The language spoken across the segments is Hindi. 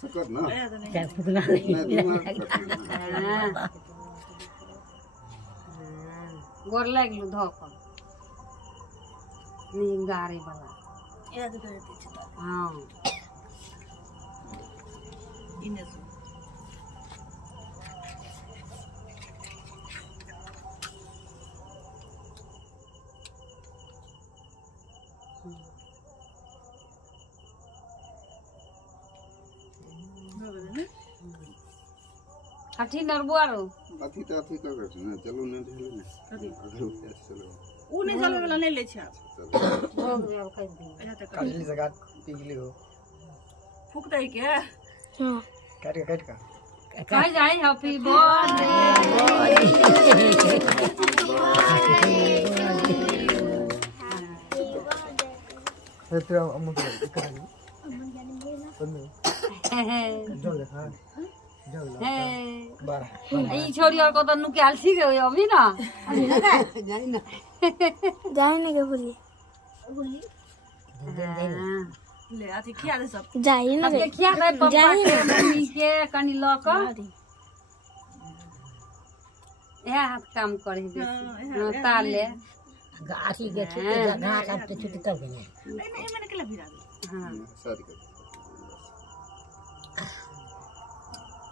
सकत ना क्या फुकना नहीं गोर लाग लू धो पर नी गारे वाला याद करते छता हां इने सु हठी नरबुआरो अथी तो अथी कर ना चलो ना ढेले ना चलो ऊ नहीं चलवे वाला नहीं ले छा हो गया कह दी अच्छा तक काटली जगह पिघली हो फूक दे के हां काट का कह जाए हैप्पी बर्थडे तेरा अम्मा को करा जो देखा ई छोरी और को तो नुक्याल सी गए अभी ना जाए ना के बोलिए ले आती खिया दे सब जाए ना अब के खिया दे पप्पा के मम्मी के कनी ल क यह हाथ काम करे दे ताले गाठी के छुट्टी जगह काटते छुट्टी तब नहीं नहीं मैंने के भिरा दे हां शादी कर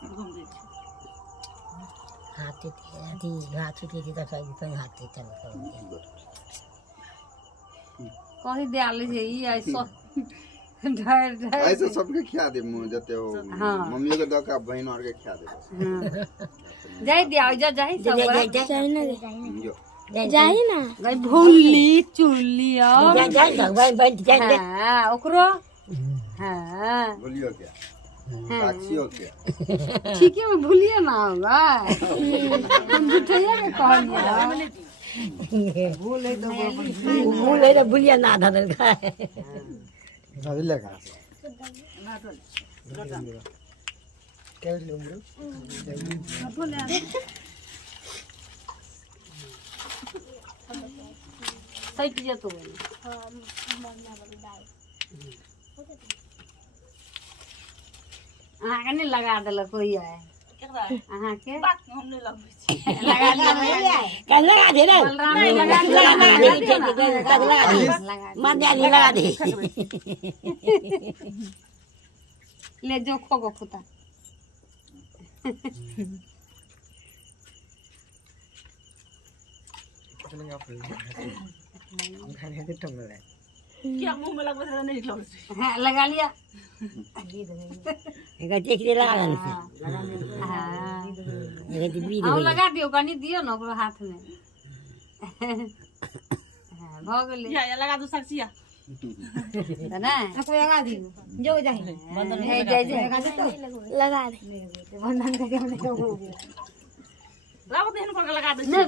घूम दे हाथ दी घाट छुट्टी थी तब सब कहीं हाथ चल कही दे जे ई ऐसा ढार ढार ऐसे सबके खिया दे मुंह जते हो हाँ। मम्मी के दका बहन और के खिया दे जाई दिया जा जाई सब जाए ना जो जाए ना गई भूली चुली जाए भाई बैठ जाए हां ओकरो हां बोलियो क्या साक्षियो क्या ठीक है मैं भूलिए ना होगा हम झूठैया के कहलिए भूले तो भूलिया ना था का दादी लगा ना तो क्या लूंगा सही पिए तो अहाँ के नहीं लगा देल कोई है केकरा अहाँ के बात हम नहीं लगबै छी लगा लिया कल लगा दे रे बलराम ने लगा लगा दे ले जो खो गो फुता चलेंगे आप हम खाने के टंग ले क्या मुंह में लगबै नहीं निकलबै छी हां लगा लिया एक देख ले लगा दे हां एक दी आओ लगा दियो कनी दियो ना ओकरो हाथ में हां भ गेलै या लगा दो साक्षिया ना आपको लगा दी जो जाए बंधन है जाए जाए लगा दे बंधन का क्या नहीं लागत है इनको लगा दे नहीं